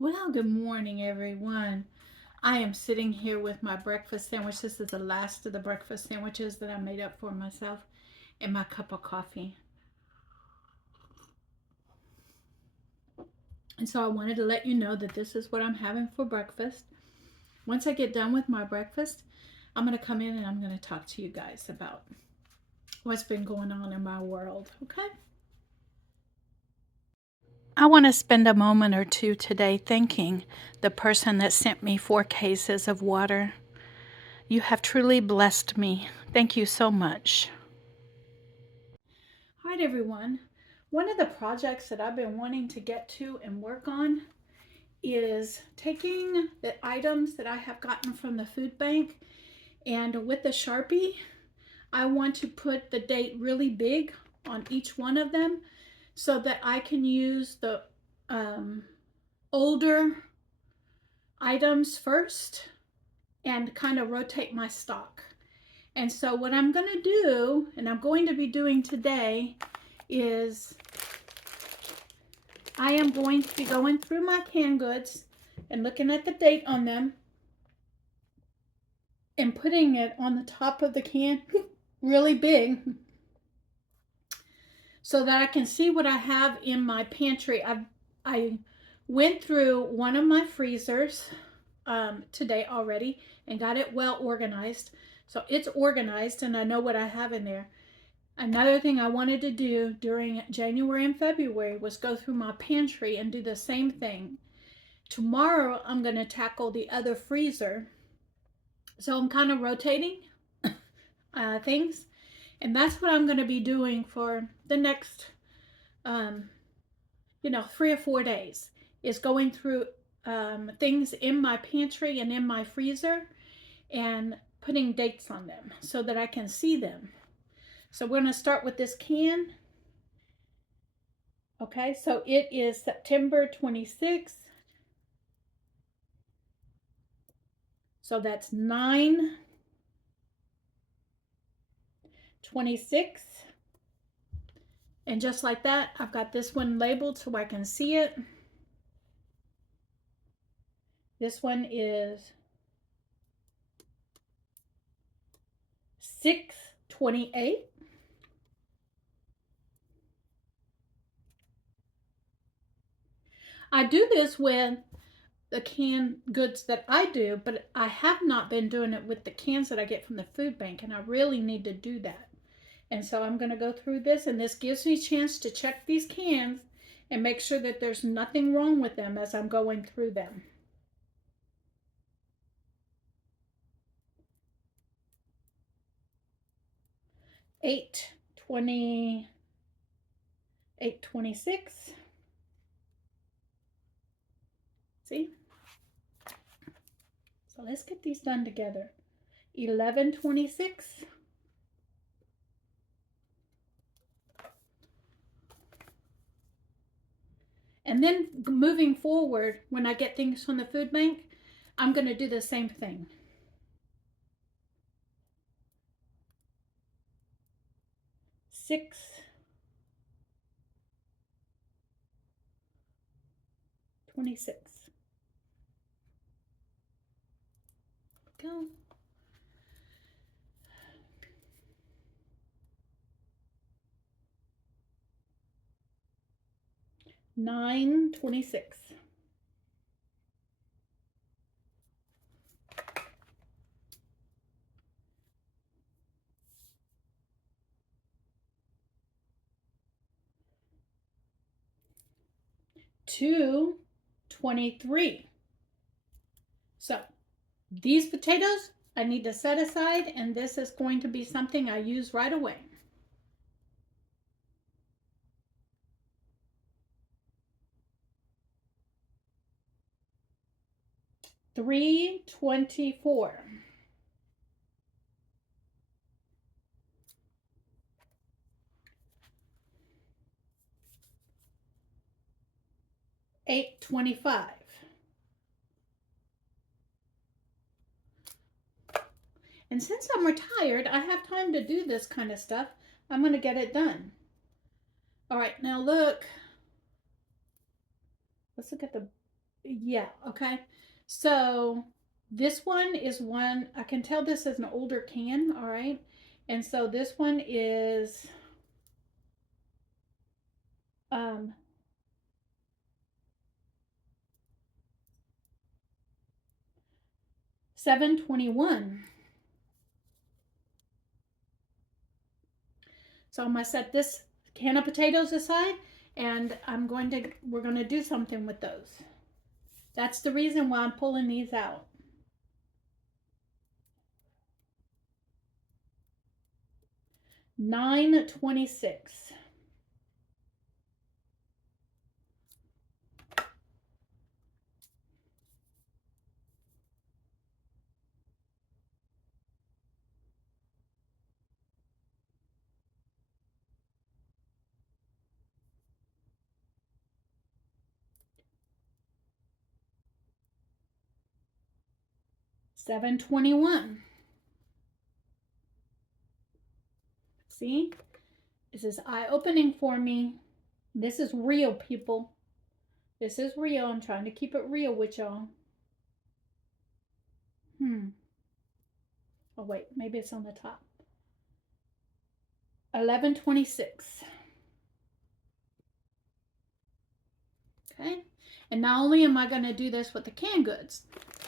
Well, good morning, everyone. I am sitting here with my breakfast sandwich. This is the last of the breakfast sandwiches that I made up for myself, and my cup of coffee. And so I wanted to let you know that this is what I'm having for breakfast. Once I get done with my breakfast, I'm going to come in and I'm going to talk to you guys about what's been going on in my world, okay? I want to spend a moment or two today thanking the person that sent me 4 cases of water. You have truly blessed me. Thank you so much. All right, everyone. One of the projects that I've been wanting to get to and work on is taking the items that I have gotten from the food bank, and with the Sharpie, I want to put the date really big on each one of them so that I can use the older items first and kind of rotate my stock. And so what I'm going to do, and I'm going to be doing today, is I am going to be going through my canned goods and looking at the date on them and putting it on the top of the can really big so that I can see what I have in my pantry. I went through one of my freezers today already and got it well organized. So it's organized and I know what I have in there. Another thing I wanted to do during January and February was go through my pantry and do the same thing. Tomorrow I'm going to tackle the other freezer. So I'm kind of rotating things. And that's what I'm going to be doing for the next, 3 or 4 days, is going through things in my pantry and in my freezer and putting dates on them so that I can see them. So we're going to start with this can. Okay, so it is September 26th. So that's 9/26. And just like that, I've got this one labeled so I can see it. This one is 6/28. I do this with the canned goods that I do, but I have not been doing it with the cans that I get from the food bank, and I really need to do that. And so I'm going to go through this, and this gives me a chance to check these cans and make sure that there's nothing wrong with them as I'm going through them. 8/20, 8/26. See? So let's get these done together. 11/26. And then moving forward, when I get things from the food bank, I'm going to do the same thing. 6/26. Go. 9/26. 2/23. So these potatoes I need to set aside, and this is going to be something I use right away. 3/24. 8/25. And since I'm retired, I have time to do this kind of stuff. I'm going to get it done. All right, now look. Let's look at the Yeah, okay. So this one is one, I can tell this is an older can, all right? And so this one is um 721. So I'm gonna set this can of potatoes aside and we're gonna do something with those. That's the reason why I'm pulling these out. 926. $7.21. See, this is eye-opening for me. This is real, people. This is real. I'm trying to keep it real with y'all. Oh wait, maybe it's on the top. 11.26. Okay, and not only am I going to do this with the canned goods,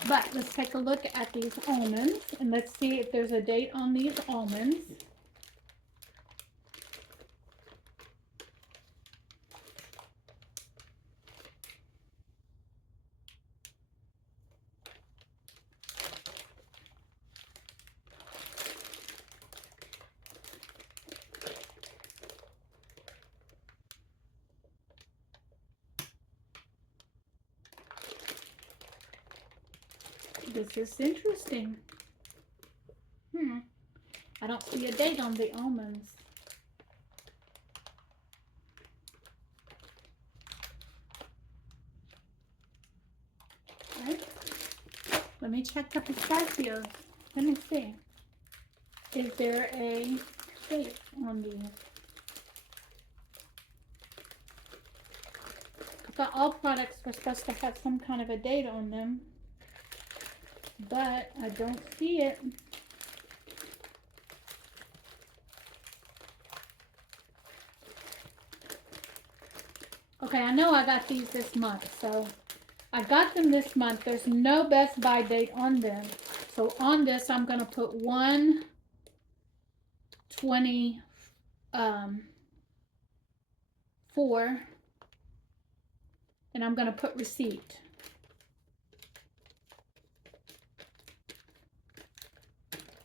but let's take a look at these almonds and let's see if there's a date on these almonds. This is interesting. I don't see a date on the almonds. Right. Let me check the pistachios. Let me see. Is there a date on these? I thought all products were supposed to have some kind of a date on them, but I don't see it. Okay, I know I got these this month, so I got them this month. There's no best by date on them. So on this, I'm going to put 1/24, and I'm going to put receipt.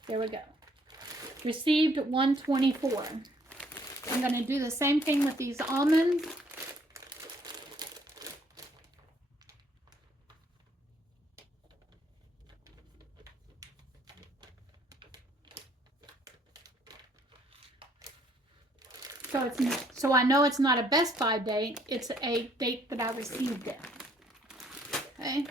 There we go. Received 1/24. I'm going to do the same thing with these almonds. So I know it's not a best by date, it's a date that I received it. Okay.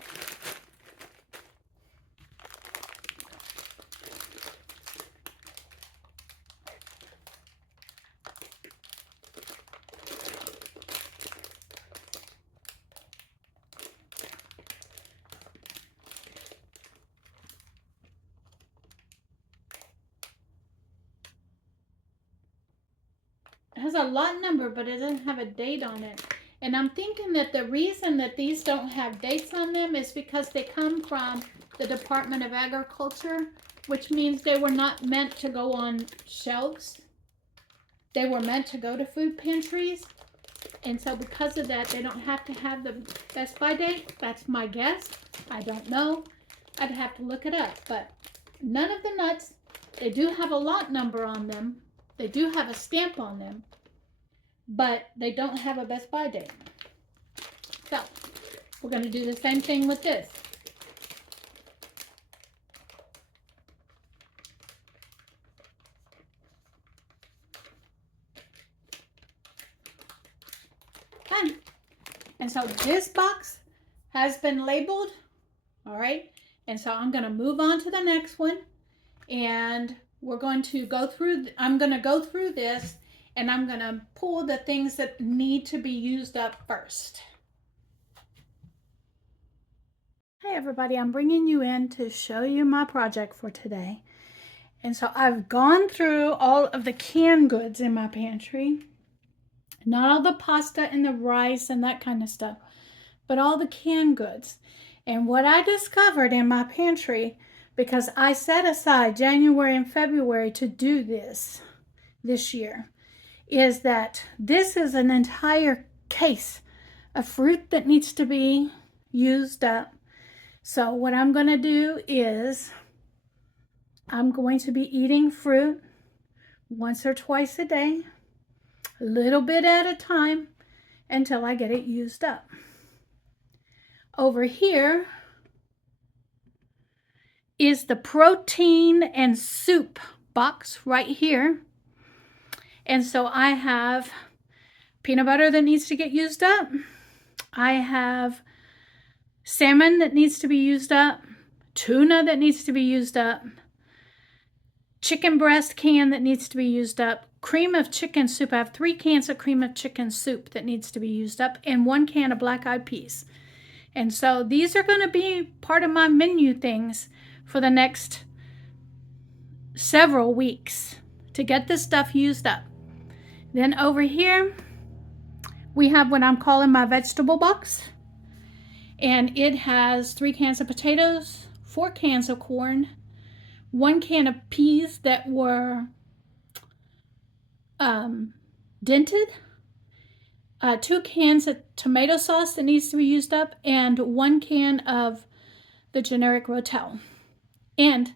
It has a lot number, but it doesn't have a date on it. And I'm thinking that the reason that these don't have dates on them is because they come from the Department of Agriculture, which means they were not meant to go on shelves. They were meant to go to food pantries. And so because of that, they don't have to have the best by date. That's my guess. I don't know. I'd have to look it up. But none of the nuts, they do have a lot number on them. They do have a stamp on them, but they don't have a best by date. So we're going to do the same thing with this. Okay. And so this box has been labeled. All right. And so I'm going to move on to the next one. And we're going to go through, I'm going to go through this and I'm going to pull the things that need to be used up first. everybody, I'm bringing you in to show you my project for today. And so I've gone through all of the canned goods in my pantry. Not all the pasta and the rice and that kind of stuff, but all the canned goods. And what I discovered in my pantry, because I set aside January and February to do this year, is that this is an entire case of fruit that needs to be used up. So what I'm going to do is I'm going to be eating fruit once or twice a day, a little bit at a time, until I get it used up. Over here is the protein and soup box right here. And so I have peanut butter that needs to get used up. I have salmon that needs to be used up, tuna that needs to be used up, chicken breast can that needs to be used up, cream of chicken soup. I have 3 cans of cream of chicken soup that needs to be used up, and 1 can of black-eyed peas. And so these are going to be part of my menu things for the next several weeks to get this stuff used up. Then over here, we have what I'm calling my vegetable box. And it has 3 cans of potatoes, 4 cans of corn, 1 can of peas that were dented, 2 cans of tomato sauce that needs to be used up, and 1 can of the generic Rotel. And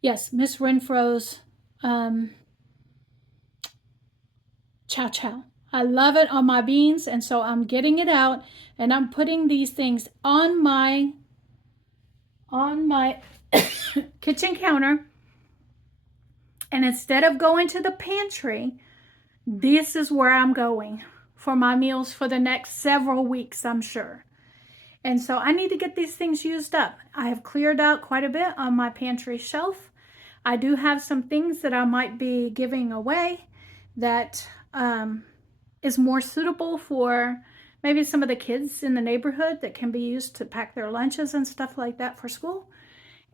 yes, Miss Renfro's Chow Chow. I love it on my beans, and so I'm getting it out and I'm putting these things on my kitchen counter. And instead of going to the pantry, this is where I'm going for my meals for the next several weeks, I'm sure. And so I need to get these things used up. I have cleared out quite a bit on my pantry shelf. I do have some things that I might be giving away that is more suitable for maybe some of the kids in the neighborhood that can be used to pack their lunches and stuff like that for school.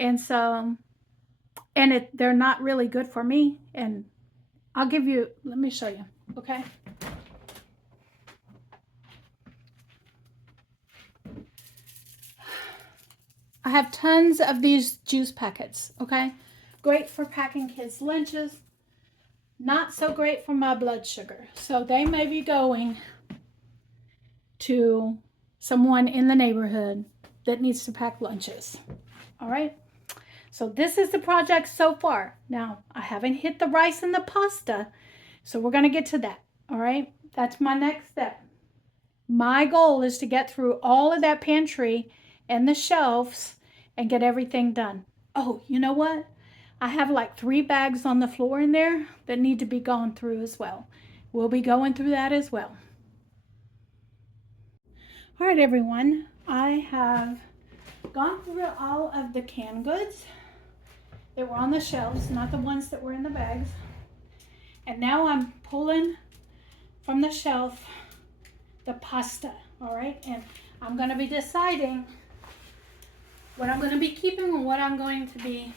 And so, and they're not really good for me. And I'll give you, let me show you, okay? I have tons of these juice packets, okay? Great for packing kids' lunches. Not so great for my blood sugar. So they may be going to someone in the neighborhood that needs to pack lunches. All right. So this is the project so far. Now, I haven't hit the rice and the pasta, so we're going to get to that. All right. That's my next step. My goal is to get through all of that pantry and the shelves and get everything done. Oh, you know what? I have like 3 bags on the floor in there that need to be gone through as well. We'll be going through that as well. All right, everyone. I have gone through all of the canned goods that were on the shelves, not the ones that were in the bags. And now I'm pulling from the shelf the pasta, all right? And I'm going to be deciding what I'm going to be keeping and what I'm going to be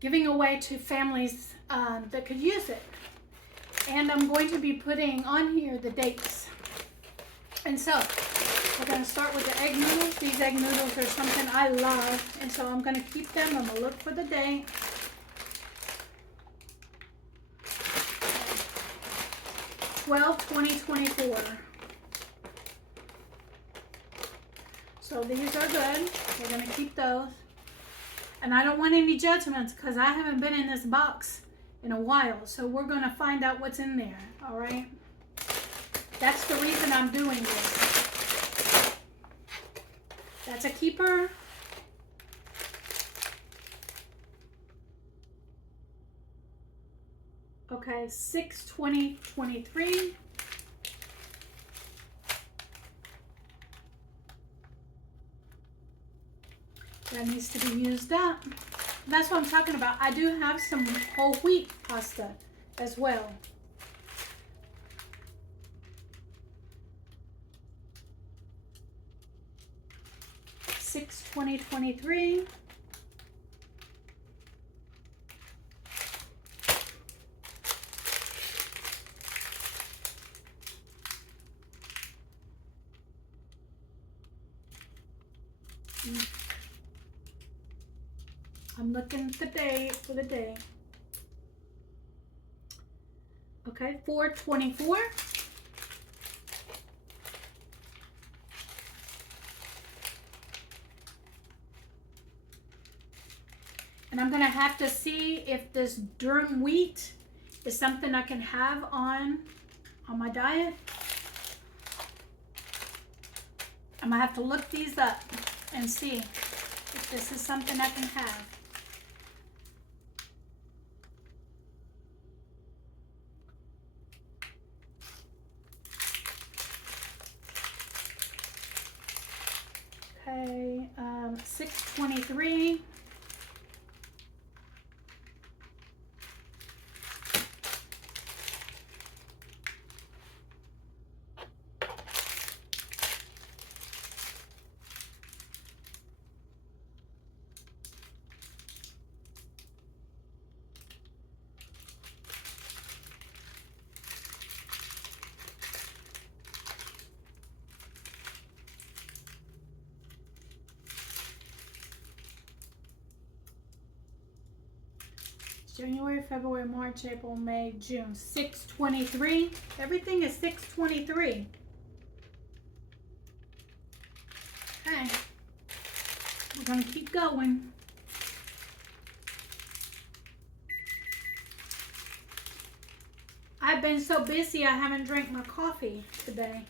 giving away to families that could use it. And I'm going to be putting on here the dates. And so we're going to start with the egg noodles. These egg noodles are something I love, and so I'm going to keep them. I'm going to look for the date. 12/20/24. So these are good. We're going to keep those. And I don't want any judgments because I haven't been in this box in a while. So we're going to find out what's in there. All right. That's the reason I'm doing this. That's a keeper. Okay, 6/20/23. That needs to be used up. That's what I'm talking about. I do have some whole wheat pasta as well. 6/20/23. I'm looking at the day for the day. Okay, 4/24. And I'm gonna have to see if this durum wheat is something I can have on my diet. I'm gonna have to look these up and see if this is something I can have. Okay, 6/23. January, February, March, April, May, June. 6/23. Everything is 6/23. Okay. We're going to keep going. I've been so busy I haven't drank my coffee today.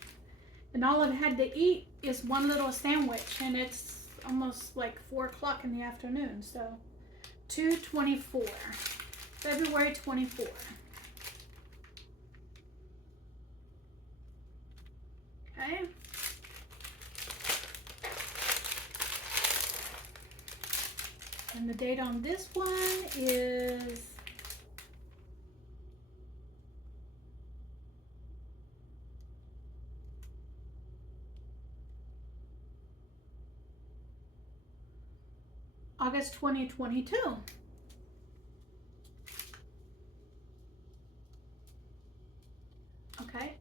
And all I've had to eat is one little sandwich, and it's almost like 4 o'clock in the afternoon. So 2/24. February 24. Okay. And the date on this one is August 2022. Okay.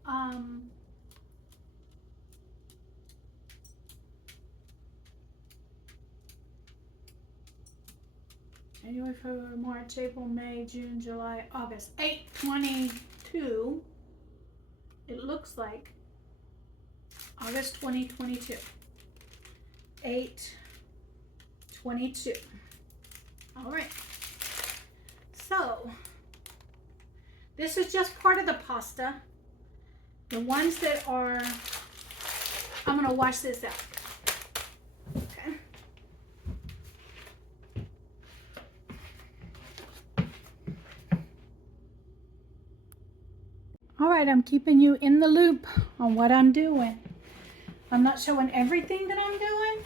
January, February, March, April, May, June, July, August. 8/22. It looks like August 2022. 8/22. All right. So this is just part of the pasta. The ones that are, I'm going to wash this out. Okay. All right, I'm keeping you in the loop on what I'm doing. I'm not showing everything that I'm doing,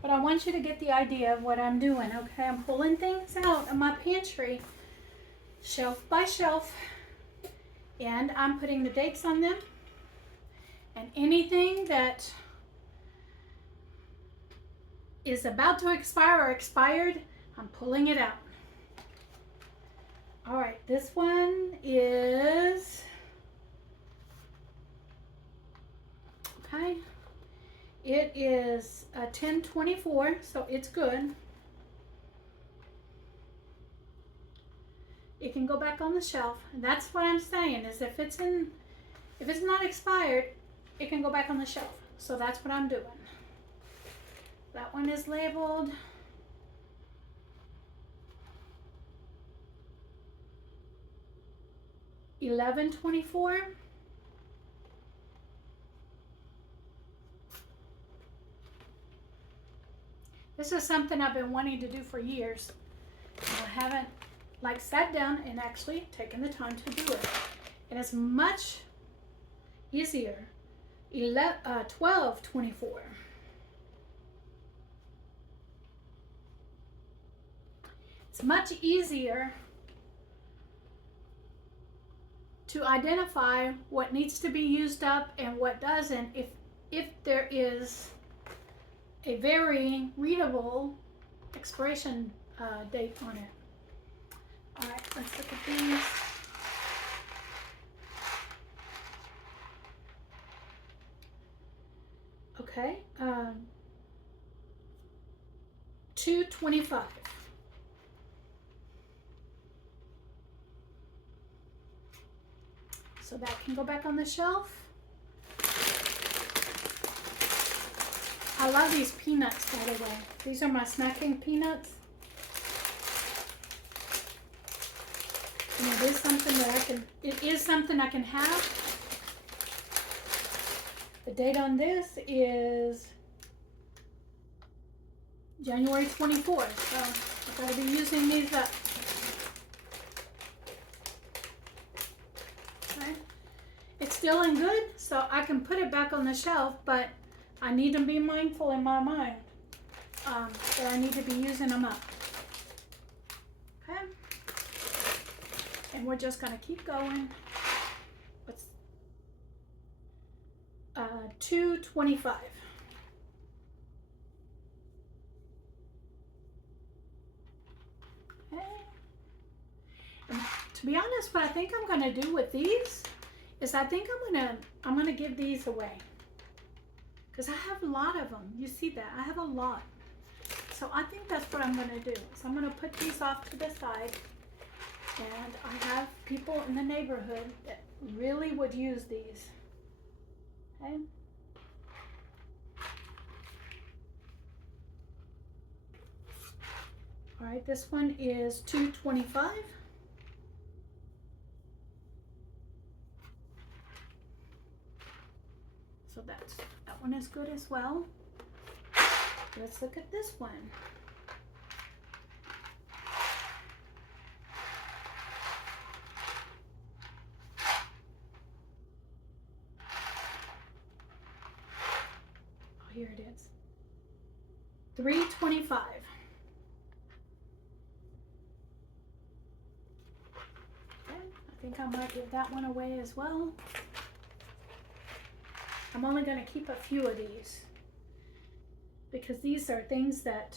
but I want you to get the idea of what I'm doing, okay? I'm pulling things out of my pantry, shelf by shelf, and I'm putting the dates on them. And anything that is about to expire or expired, I'm pulling it out. All right, this one is, okay, it is a 10/24, so it's good. It can go back on the shelf. And that's what I'm saying, is if it's not expired, it can go back on the shelf. So that's what I'm doing. That one is labeled 11/24. This is something I've been wanting to do for years. I haven't sat down and actually taken the time to do it. And it's much easier. 12/24. It's much easier to identify what needs to be used up and what doesn't if there is a very readable expiration date on it. All right, let's look at these. Okay, $2.25. So that can go back on the shelf. I love these peanuts, by the way. These are my snacking peanuts. And it is something I can have. The date on this is January 24th, so I've got to be using these up. Okay. It's still in good, so I can put it back on the shelf, but I need to be mindful in my mind that I need to be using them up. Okay. And we're just going to keep going. What's $2.25. Okay. And to be honest, what I think I'm going to do with these is I think I'm gonna give these away because I have a lot of them. You see that? I have a lot. So I think that's what I'm gonna do. So I'm gonna put these off to the side, and I have people in the neighborhood that really would use these. Okay. All right, this one is $2.25. So that one is good as well. Let's look at this one. Oh, here it is. $3.25. Okay, I think I might give that one away as well. I'm only going to keep a few of these because these are things that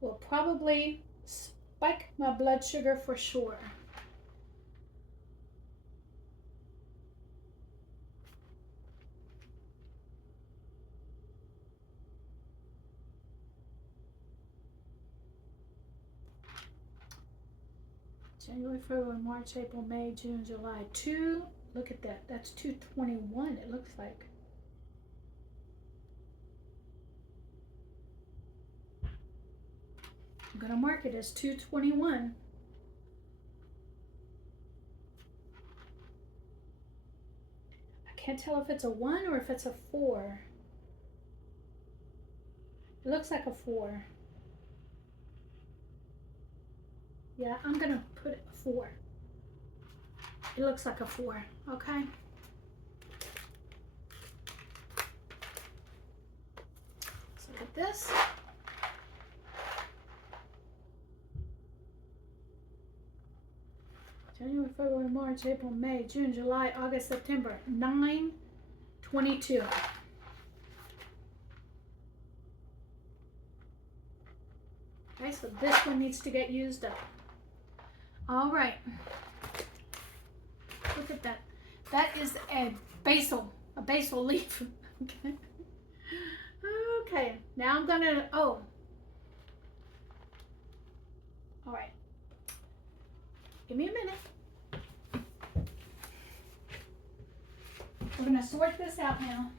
will probably spike my blood sugar for sure. January, February, March, April, May, June, July. Look at that. That's $2.21. It looks like. I'm going to mark it as $2.21. I can't tell if it's a 1 or if it's a 4. It looks like a 4. Yeah, I'm going to put it a 4. It looks like a 4, okay? So look at this. January, February, March, April, May, June, July, August, September. $9.22. Okay, so this one needs to get used up. All right. Look at that. That is a basil leaf. Okay. Okay. Now I'm gonna. Oh. All right. Give me a minute. We're gonna sort this out now.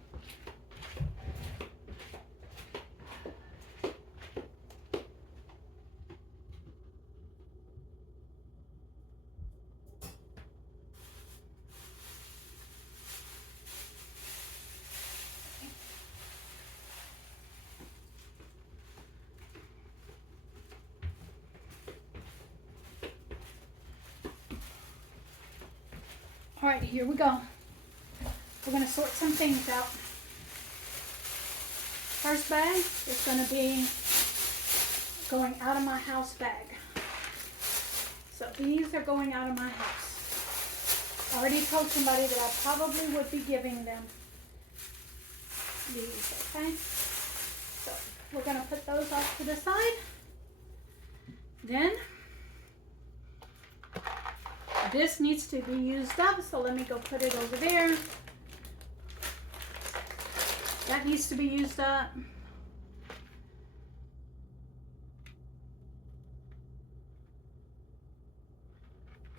All right, here we go. We're going to sort some things out. First bag is going to be going out of my house bag. So these are going out of my house. I already told somebody that I probably would be giving them these, okay? So we're gonna put those off to the side. Then this needs to be used up, so let me go put it over there. That needs to be used up.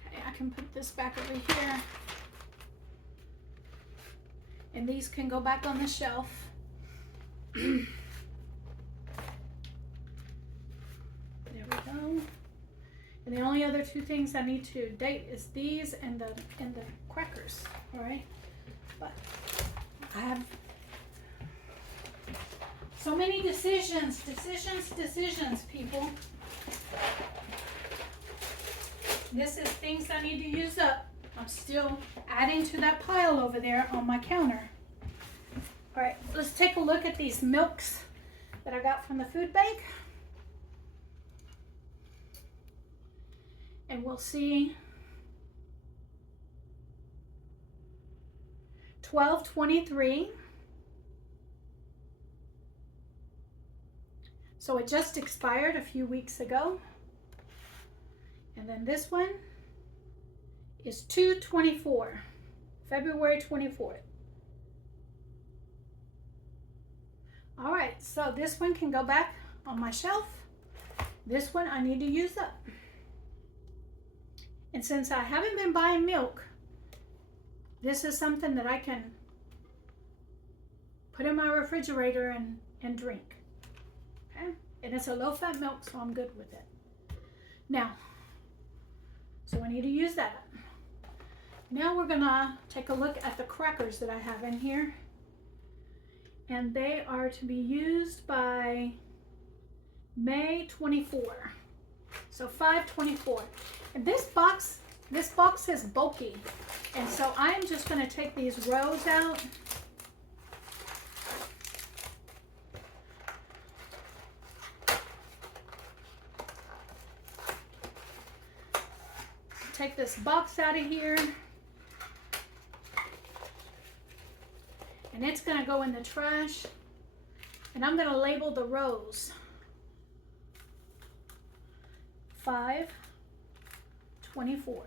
Okay, I can put this back over here. And these can go back on the shelf. There we go. And the only other two things I need to date is these and the crackers. All right, but I have so many decisions, people. This is things I need to use up. I'm still adding to that pile over there on my counter. All right, let's take a look at these milks that I got from the food bank. And we'll see. $12.23. So it just expired a few weeks ago. And then this one is $2.24, February 24th. All right, so this one can go back on my shelf. This one I need to use up. And since I haven't been buying milk, this is something that I can put in my refrigerator and drink. Okay? And it's a low-fat milk, so I'm good with it. Now, so I need to use that. Now we're gonna take a look at the crackers that I have in here. And they are to be used by May 24. So 5/24. And this box is bulky. And so I'm just gonna take these rows out. Take this box out of here. And it's gonna go in the trash. And I'm gonna label the rows. 5/24.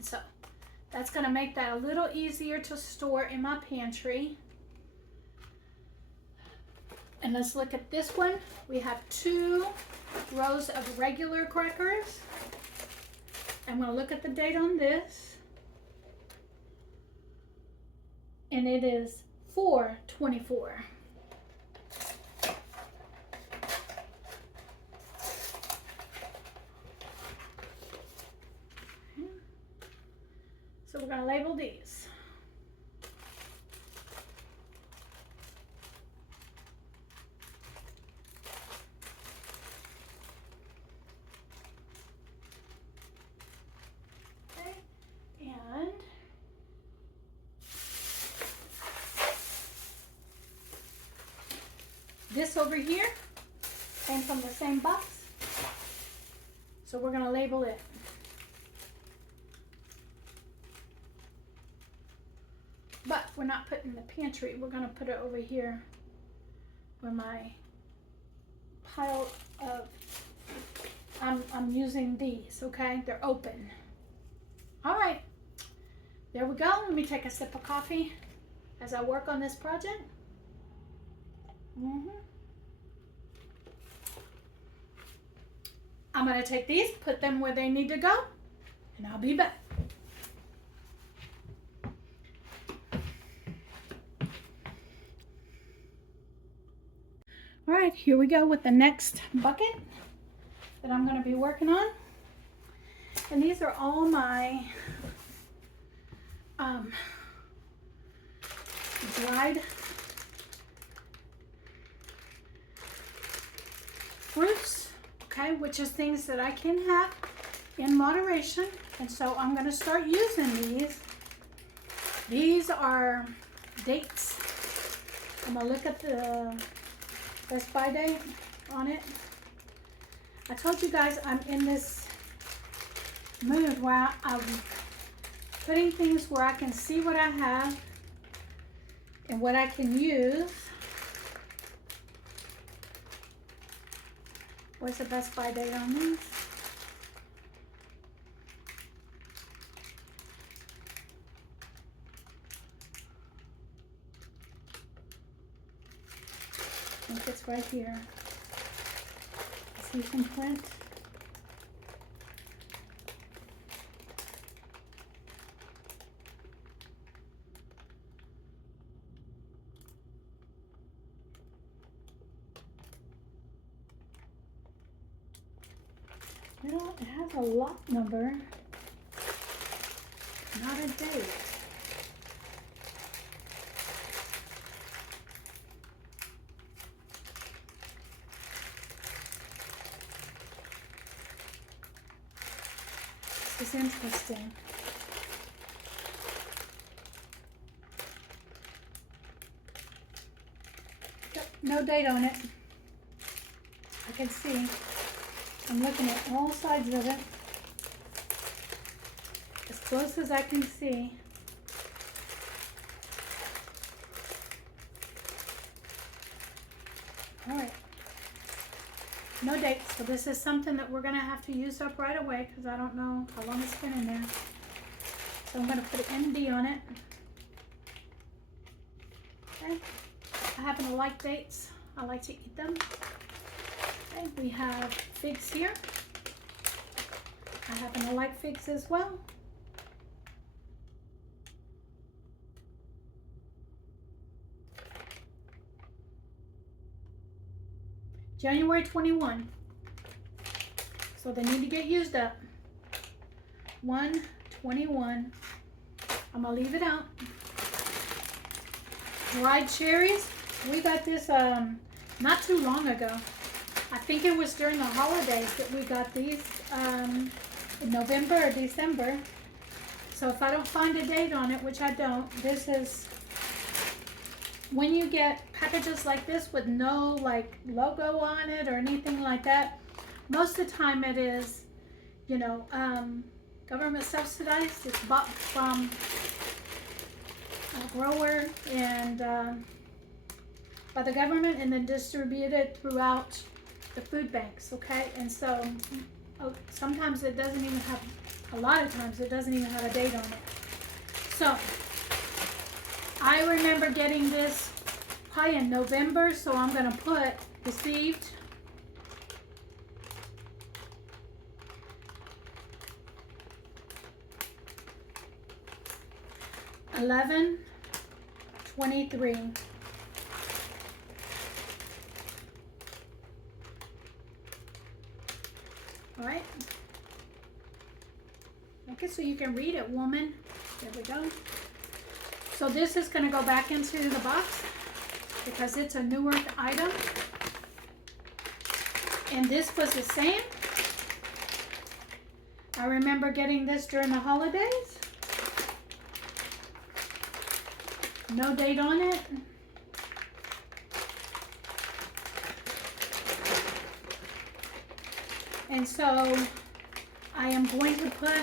So that's going to make that a little easier to store in my pantry. And let's look at this one. We have 2 rows of regular crackers. I'm going to look at the date on this. And it is 4/24. So we're going to label these. Okay, and this over here came from the same box. So we're going to label it. But we're not putting the pantry. We're going to put it over here where my pile of, I'm using these, okay? They're open. All right. There we go. Let me take a sip of coffee as I work on this project. I'm going to take these, put them where they need to go, and I'll be back. All right, here we go with the next bucket that I'm going to be working on. And these are all my dried fruits, okay, which is things that I can have in moderation. And so I'm going to start using these. These are dates. I'm going to look at the Best By date, on it. I told you guys I'm in this mood where I'm putting things where I can see what I have and what I can use. What's the best buy date on these? I think it's right here. Season print. You know, it has a lot number, not a date. This is interesting. Yep, no date on it. I can see. I'm looking at all sides of it, as close as I can see. All right, no date, so this is something that we're gonna have to use up right away because I don't know how long it's been in there. So I'm gonna put an MD on it. Okay, I happen to like dates. I like to eat them. Okay, we have figs here. I happen to like figs as well. January 21. So they need to get used up. 1/21. I'm gonna leave it out. Dried cherries. We got this not too long ago. I think it was during the holidays that we got these in November or December. So if I don't find a date on it, which I don't, this is when you get packages like this with no like logo on it or anything like that. Most of the time it is, you know, government subsidized. It's bought from a grower and by the government and then distributed throughout the food banks, okay? And so sometimes it doesn't even have, a lot of times it doesn't even have a date on it. So I remember getting this probably in November, so I'm gonna put received. $11.23. All right. Okay, so you can read it, woman. There we go. So this is going to go back into the box because it's a newer item. And this was the same. I remember getting this during the holidays. No date on it. And so I am going to put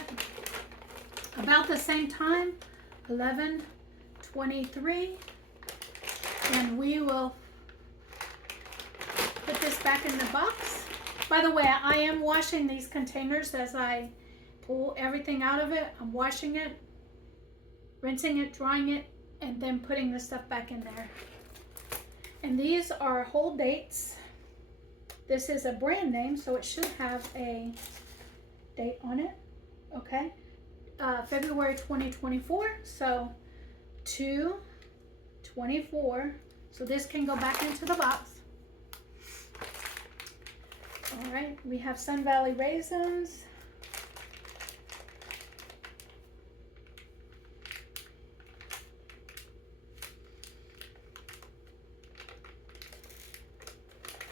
about the same time, 11/23, and we will put this back in the box. By the way, I am washing these containers as I pull everything out of it. I'm washing it, rinsing it, drying it, and then putting the stuff back in there. And these are whole dates. This is a brand name, so it should have a date on it. Okay, February 2024. So 2/24. So this can go back into the box. All right, we have Sun Valley raisins.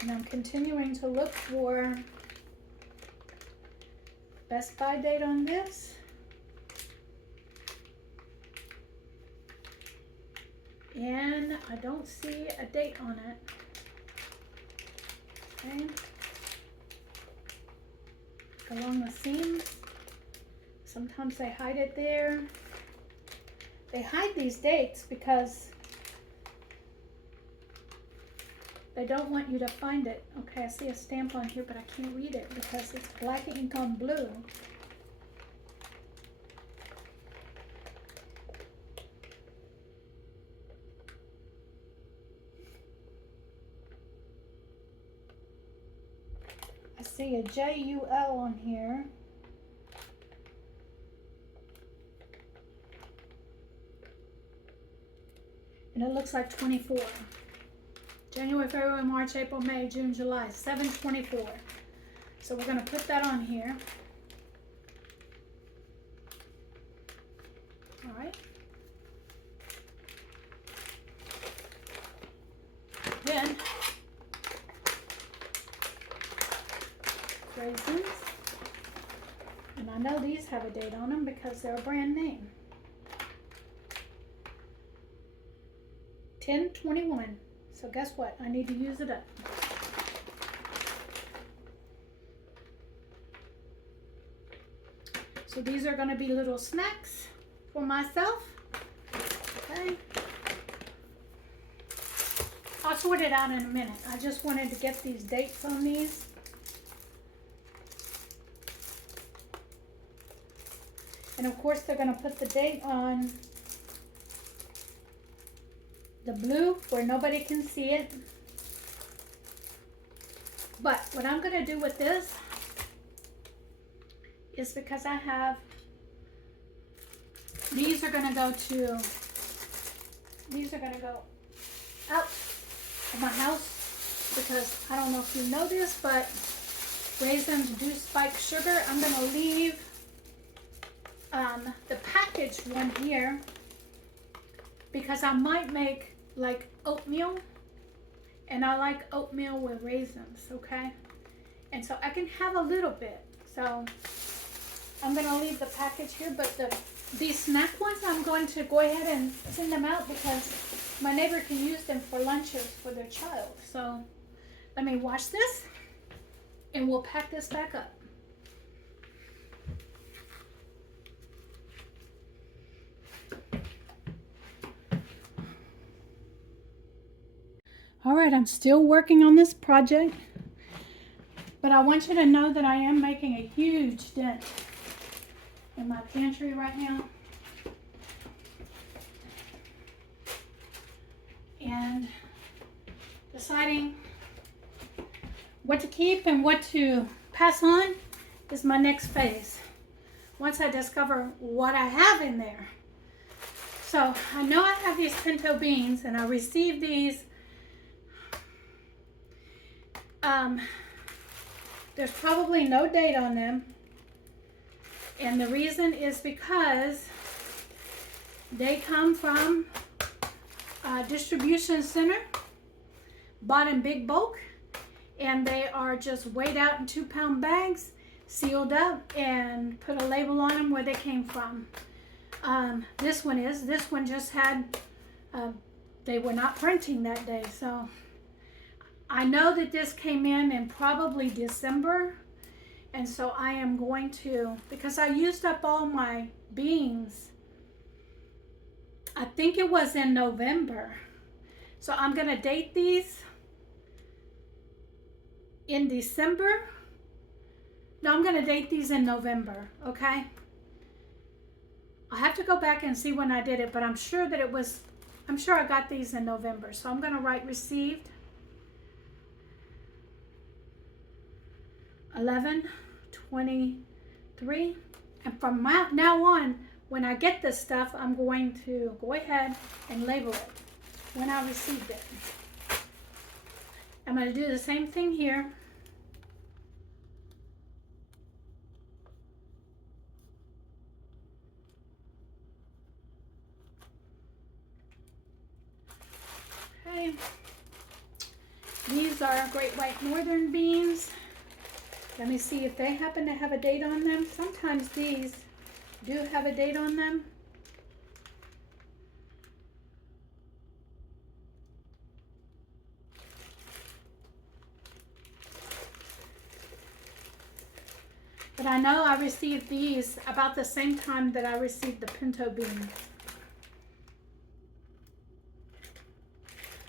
And I'm continuing to look for best buy date on this. And I don't see a date on it. Okay. Along the seams. Sometimes they hide it there. They hide these dates because they don't want you to find it. Okay, I see a stamp on here, but I can't read it because it's black ink on blue. I see a JUL on here. And it looks like 24. January, February, March, April, May, June, July, 7/24. So we're going to put that on here. All right. Then, raisins. And I know these have a date on them because they're a brand name. 10/21. So guess what? I need to use it up. So these are going to be little snacks for myself. Okay. I'll sort it out in a minute. I just wanted to get these dates on these. And of course they're going to put the date on the blue where nobody can see it. But what I'm going to do with this is because I have, these are going to go out of my house because I don't know if you know this, but raisins do spike sugar. I'm going to leave the packaged one here because I might make like oatmeal, and I like oatmeal with raisins, okay? And so I can have a little bit. So I'm gonna leave the package here, but these snack ones, I'm going to go ahead and send them out because my neighbor can use them for lunches for their child. So let me wash this and we'll pack this back up. All right, I'm still working on this project, but I want you to know that I am making a huge dent in my pantry right now. And deciding what to keep and what to pass on is my next phase. Once I discover what I have in there. So I know I have these pinto beans and I received these. There's probably no date on them, and the reason is because they come from a distribution center, bought in big bulk, and they are just weighed out in 2-pound bags, sealed up, and put a label on them where they came from. This one just had, they were not printing that day, so I know that this came in probably December, and so I am going to, because I used up all my beans, I think it was in November, so I'm going to date these in December. No, I'm going to date these in November, okay? I have to go back and see when I did it, but I'm sure that I'm sure I got these in November, so I'm going to write received 11/23, and from now on, when I get this stuff, I'm going to go ahead and label it when I received it. I'm going to do the same thing here. Okay. These are Great White Northern beans. Let me see if they happen to have a date on them. Sometimes these do have a date on them. But I know I received these about the same time that I received the pinto bean.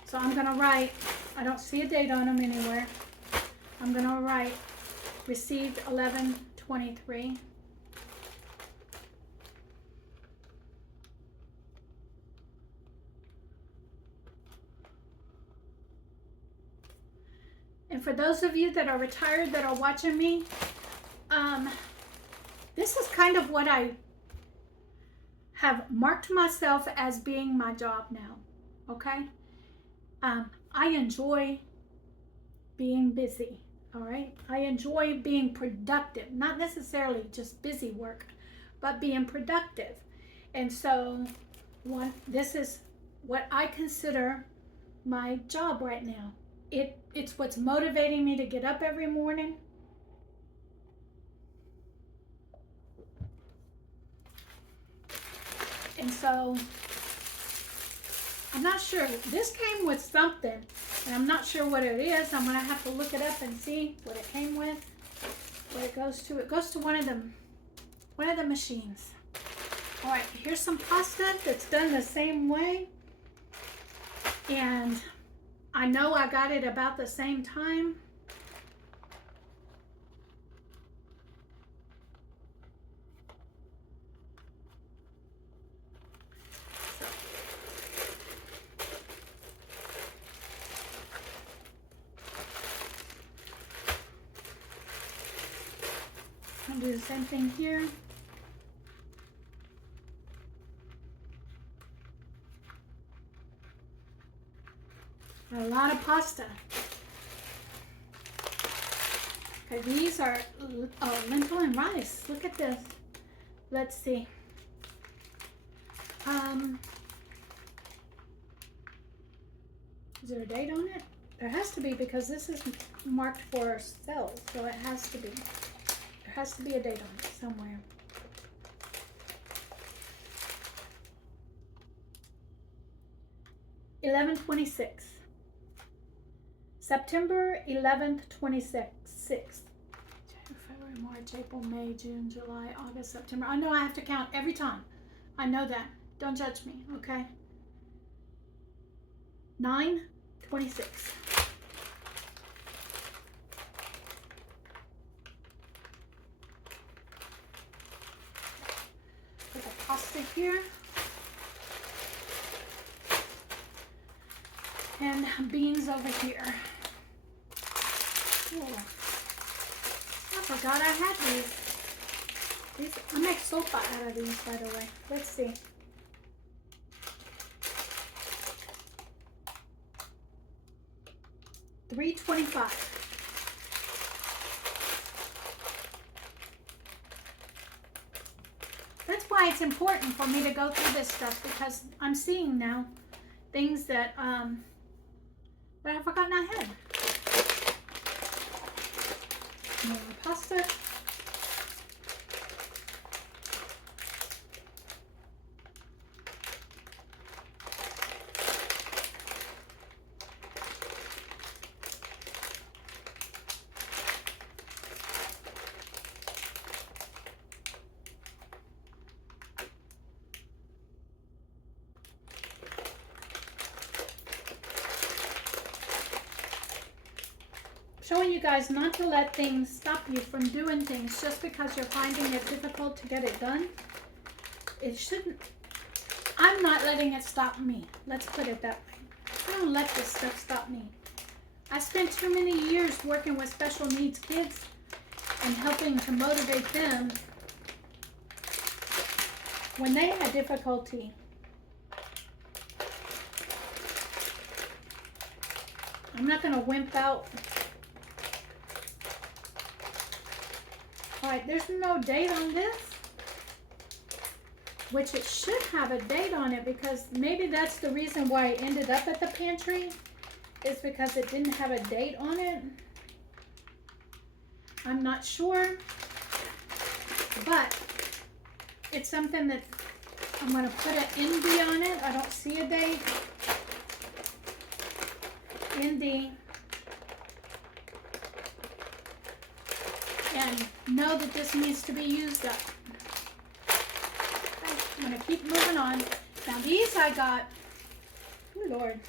So I'm gonna write, I don't see a date on them anywhere. I'm gonna write received 11/23. And for those of you that are retired that are watching me, this is kind of what I have marked myself as being my job now, okay? I enjoy being busy, all right? I enjoy being productive, not necessarily just busy work, but being productive. And so this is what I consider my job right now. It's what's motivating me to get up every morning. And so I'm not sure. This came with something, and I'm not sure what it is. I'm gonna have to look it up and see what it came with, what it goes to. It goes to one of the machines. All right, here's some pasta that's done the same way, and I know I got it about the same time. I'll do the same thing here. A lot of pasta. Okay, these are lentil and rice. Look at this. Let's see. Is there a date on it? There has to be, because this is marked for sales, so it has to be. There has to be a date on it somewhere. (11/26). September 11th, 26th. February, March, April, May, June, July, August, September. I know I have to count every time. I know that. Don't judge me, okay? 9/26. Put the pasta here. And beans over here. Oh, I forgot I had these. I make sopa out of these, by the way. Let's see. $3.25. That's why it's important for me to go through this stuff, because I'm seeing now things that I've forgotten I had. More pasta. Showing you guys not to let things stop you from doing things just because you're finding it difficult to get it done. It shouldn't. I'm not letting it stop me. Let's put it that way. I don't let this stuff stop me. I spent too many years working with special needs kids and helping to motivate them when they had difficulty. I'm not going to wimp out. All right, there's no date on this, which it should have a date on it, because maybe that's the reason why I ended up at the pantry, is because it didn't have a date on it. I'm not sure, but it's something that I'm going to put an ND on it. I don't see a date. ND. and know that this needs to be used up. Okay, I'm gonna keep moving on. Now these I got, oh Lord,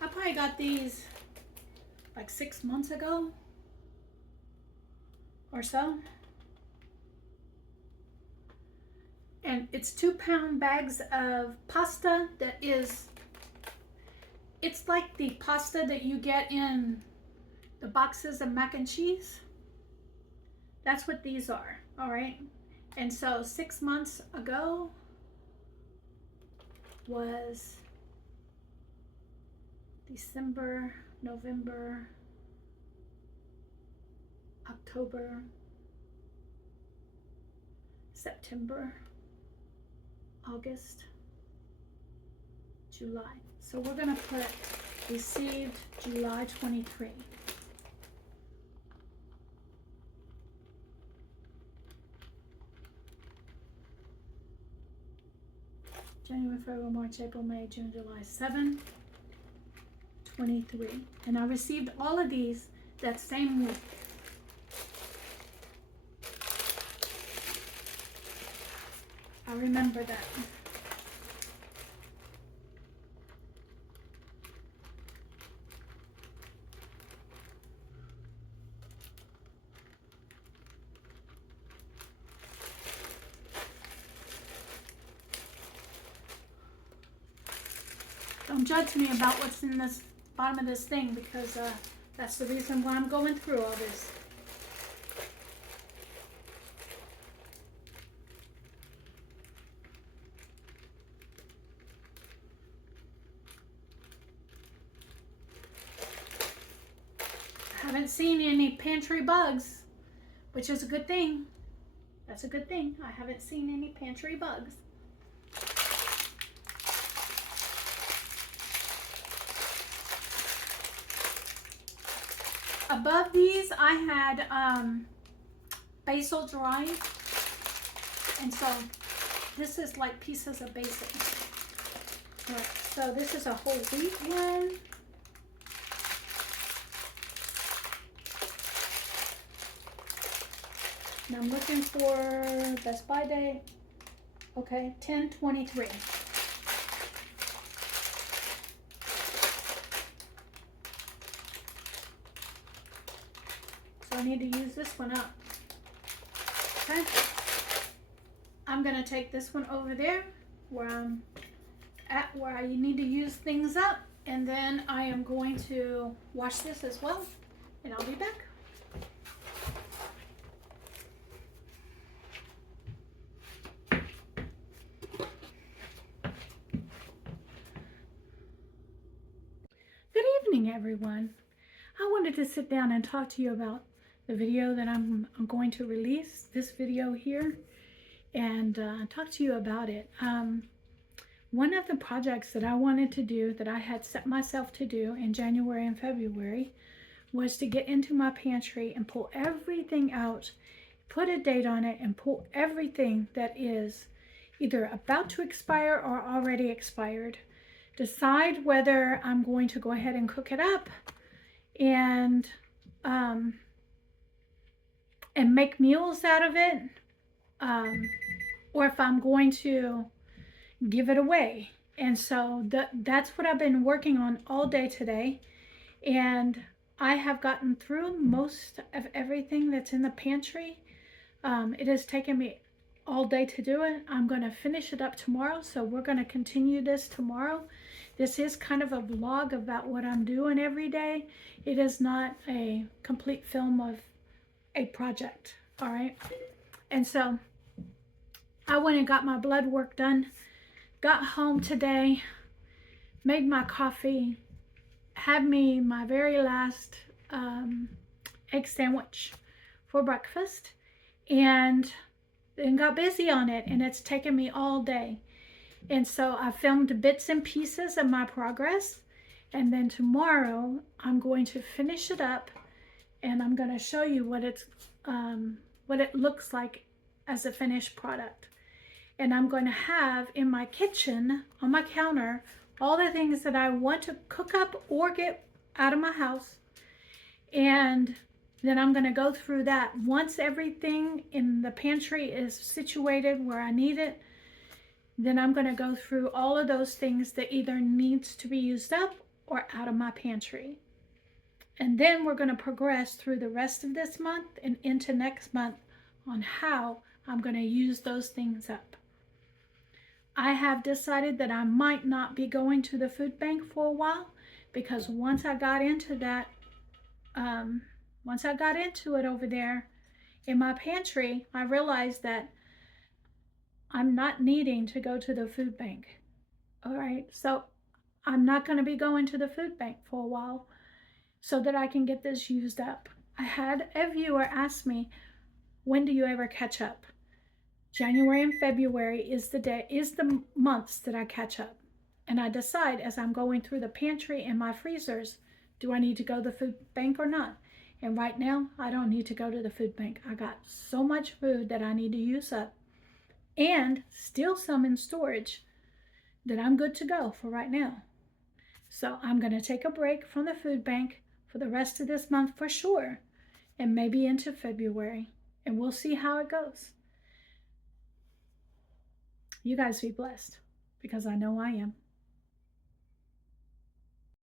I probably got these like 6 months ago or so. And it's 2-pound bags of pasta that is, it's like the pasta that you get in the boxes of mac and cheese. That's what these are, all right? And so 6 months ago was December, November, October, September, August, July. So we're gonna put received July 23. January, February, March, April, May, June, July, 7, 23. And I received all of these that same week. I remember that. Don't judge me about what's in this bottom of this thing, because that's the reason why I'm going through all this. I haven't seen any pantry bugs, which is a good thing. That's a good thing. I haven't seen any pantry bugs. Above these, I had basil dry, and so this is like pieces of basil. All right, so this is a whole wheat one. And I'm looking for Best Buy day. Okay, 10/23. So I need to use this one up. Okay. I'm gonna take this one over there where I'm at, where I need to use things up, and then I am going to wash this as well, and I'll be back. Good evening, everyone. I wanted to sit down and talk to you about the video that I'm going to release, this video here, and talk to you about it. One of the projects that I wanted to do, that I had set myself to do in January and February, was to get into my pantry and pull everything out, put a date on it, and pull everything that is either about to expire or already expired. Decide whether I'm going to go ahead and cook it up and make meals out of it, or if I'm going to give it away. And so that's what I've been working on all day today, and I have gotten through most of everything that's in the pantry. It has taken me all day to do it. I'm going to finish it up tomorrow, so we're going to continue this tomorrow. This is kind of a vlog about what I'm doing every day. It is not a complete film of a project, all right? And so I went and got my blood work done, got home today, made my coffee, had me my very last egg sandwich for breakfast, and then got busy on it, and it's taken me all day. And so I filmed bits and pieces of my progress, and then tomorrow I'm going to finish it up, and I'm going to show you what it looks like as a finished product. And I'm going to have in my kitchen, on my counter, all the things that I want to cook up or get out of my house. And Then I'm going to go through that. Once everything in the pantry is situated where I need it, then I'm going to go through all of those things that either needs to be used up or out of my pantry. And then we're going to progress through the rest of this month and into next month on how I'm going to use those things up. I have decided that I might not be going to the food bank for a while, because once I got into that, once I got into it over there in my pantry, I realized that I'm not needing to go to the food bank. All right, so I'm not going to be going to the food bank for a while so that I can get this used up. I had a viewer ask me, when do you ever catch up? January and February is the months that I catch up. And I decide as I'm going through the pantry and my freezers, do I need to go to the food bank or not? And right now, I don't need to go to the food bank. I got so much food that I need to use up, and still some in storage, that I'm good to go for right now. So I'm going to take a break from the food bank for the rest of this month for sure, and maybe into February, and we'll see how it goes. You guys be blessed, because I know I am.